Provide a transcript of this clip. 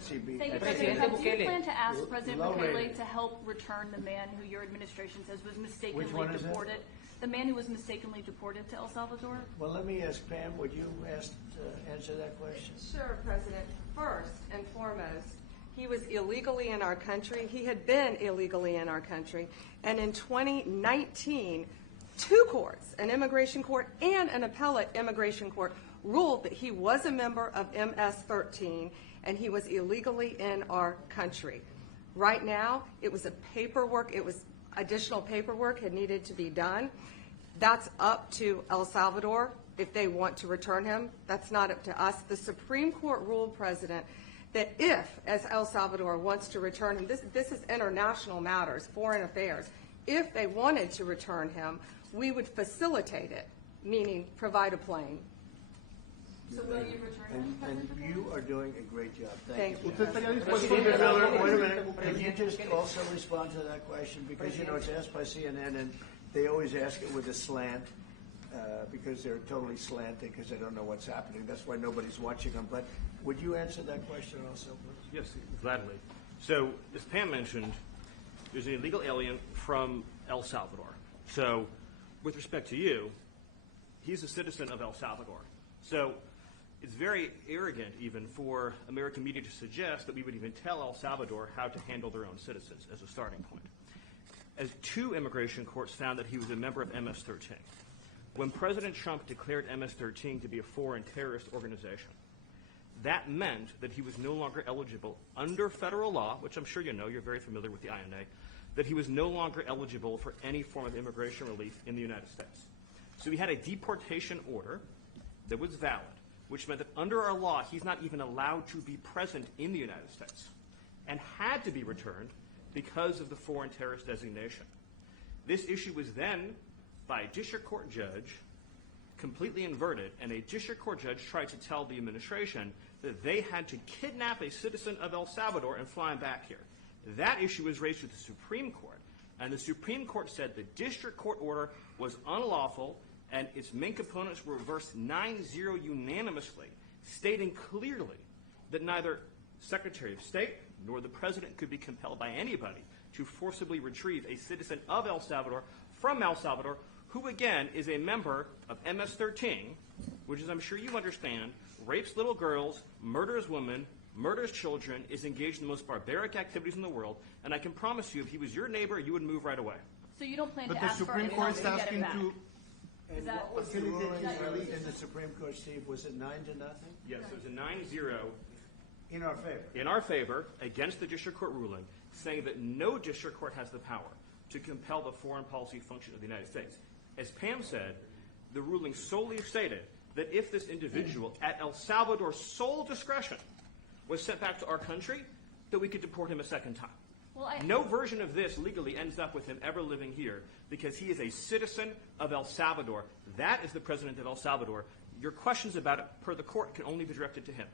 Thank you, President. Presidente Do you Bukele. plan to ask President Low Bukele rating. to help return the man who your administration says was mistakenly Which one is it? deported? The man who was mistakenly deported to El Salvador? Well, let me ask Pam, would you answer that question? Sure, President. First and foremost, he was illegally in our country. He had been illegally in our country. And in 2019, two courts, an immigration court and an appellate immigration court, ruled that he was a member of MS-13 and he was illegally in our country. Right now, it was additional paperwork had needed to be done. That's up to El Salvador if they want to return him. That's not up to us. The Supreme Court ruled, President, that if, as El Salvador wants to return him, this is international matters, foreign affairs, if they wanted to return him, we would facilitate it, meaning provide a plane. So will you return him? And you are doing a great job. Thank you. Wait a minute. Can you just also respond to that question? Because, it's asked by CNN, and they always ask it with a slant, because they're totally slanted because they don't know what's happening. That's why nobody's watching them. But would you answer that question also, please? Yes, gladly. So, as Pam mentioned, there's an illegal alien from El Salvador. So, with respect to you, he's a citizen of El Salvador. So, it's very arrogant even for American media to suggest that we would even tell El Salvador how to handle their own citizens as a starting point. As two immigration courts found that he was a member of MS-13. When President Trump declared MS-13 to be a foreign terrorist organization, that meant that he was no longer eligible under federal law, which I'm sure you know, you're very familiar with the INA, that he was no longer eligible for any form of immigration relief in the United States. So he had a deportation order that was valid, which meant that under our law, he's not even allowed to be present in the United States and had to be returned because of the foreign terrorist designation. This issue was then, by a district court judge, completely inverted, and a district court judge tried to tell the administration that they had to kidnap a citizen of El Salvador and fly him back here. That issue was raised to the Supreme Court, and the Supreme Court said the district court order was unlawful, and its main components were reversed 9-0 unanimously, stating clearly that neither Secretary of State nor the President could be compelled by anybody to forcibly retrieve a citizen of El Salvador from El Salvador, who again is a member of MS-13, which, as I'm sure you understand, rapes little girls, murders women, murders children, is engaged in the most barbaric activities in the world, and I can promise you if he was your neighbor, you would move right away. So you don't plan But to the ask for Supreme anything Court's to get asking him back? to. And that- what was the ruling is that your in the Supreme Court, Steve? Was it 9-0? Yes, it was a 9-0 In our favor. in our favor against the district court ruling, saying that no district court has the power to compel the foreign policy function of the United States. As Pam said, the ruling solely stated that if this individual, at El Salvador's sole discretion, was sent back to our country, that we could deport him a second time. Well, No version of this legally ends up with him ever living here because he is a citizen of El Salvador. That is the president of El Salvador. Your questions about it, per the court, can only be directed to him.